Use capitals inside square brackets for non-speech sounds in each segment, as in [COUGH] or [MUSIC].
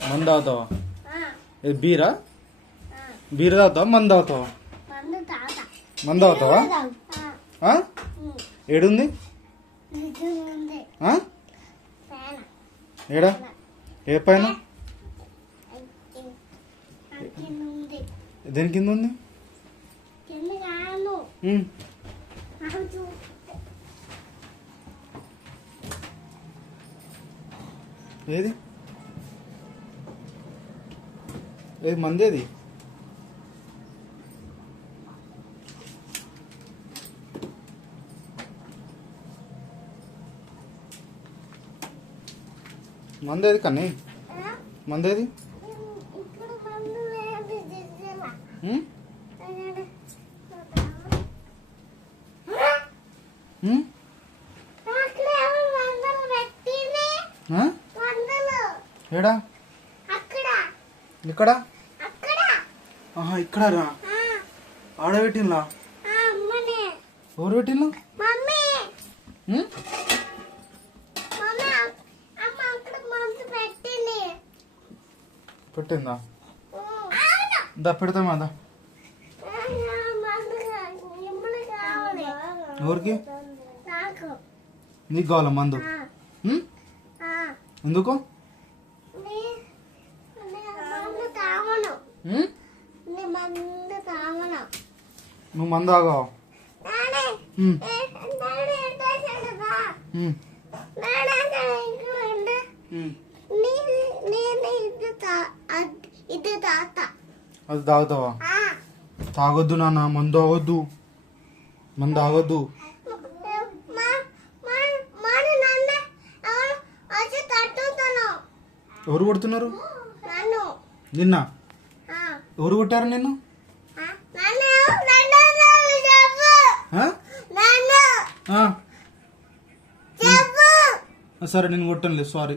మందు ఇది బీరా? బీర్ తాగుతావా? మందు మందు ఏడుంది? ఏడా? ఏ పైన కింద ఉంది దేని కింద ఉంది కాను ఏది? ఏది మందేది? మందేది కన్నీ? ఆ, మందేది ఇక్కడ మందు లేదు దిగ్గల ఉమ్? ఉమ్? అక్కడ ఎవరు మందులు పెట్టింది ఆ? మందులు ఏడా? ఇక్కడ? ఆహా ఇక్కడ రా ఆడ పెట్టిన్లా ఎవరు పెట్టిన్లా మమ్మీ మమ్మీ పెట్టింది పెట్టిందా? దా పెడతామా దా మందు ఎవరికి నీకు కావాలా మందు ఎందుకు నీ- నీ నువ్వు మందు తాగావా ఇది తాత అది తాగుతావా? తాగొద్దు నాన్న మందు తాగొద్దు మందు తాగొద్దు ఎవరు కొడుతున్నారు? నన్ను. ఎవరు కొట్టారు నిన్ను? సరే నేను కొట్టనులే సారీ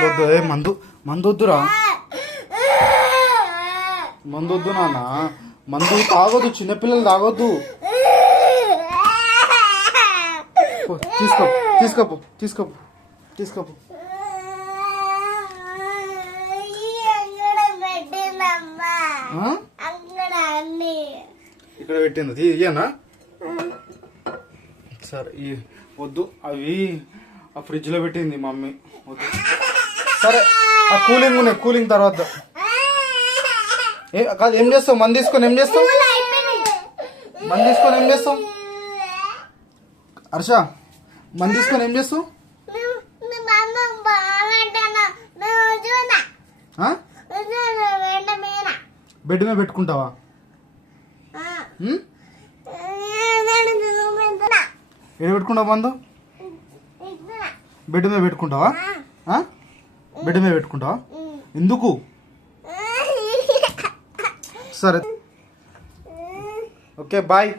మందు వద్దు మందు ఏ మందు మందు వద్దురా మందు వద్దు నాన్న. మందు తాగొద్దు చిన్నపిల్లలు తాగొద్దు. తీసుకో తీసుకోపో తీసుకోపో తీసుకోపో ఇక్కడ పెట్టింది ఇయ్యనా? సరే ఈ వద్దు. అవి ఆ ఫ్రిడ్జ్లో పెట్టింది మమ్మీ. వద్దు. సరే ఆ కూలింగ్ ఉన్నాయి కూలింగ్ తర్వాత. కాదు ఏం చేస్తావు? మంది తీసుకొని ఏం చేస్తావు? మంది తీసుకొని ఏం చేస్తావు? హర్ష మంది తీసుకొని ఏం చేస్తావు? బెడ్ మీద పెట్టుకుంటావా? ఉమ్? పెట్టుకుంటావు మందు? బెడ్ మీద పెట్టుకుంటావా? ఆ? బెడ్ మీద పెట్టుకుంటావా? ఎందుకు? [LAUGHS] సరే. Okay bye.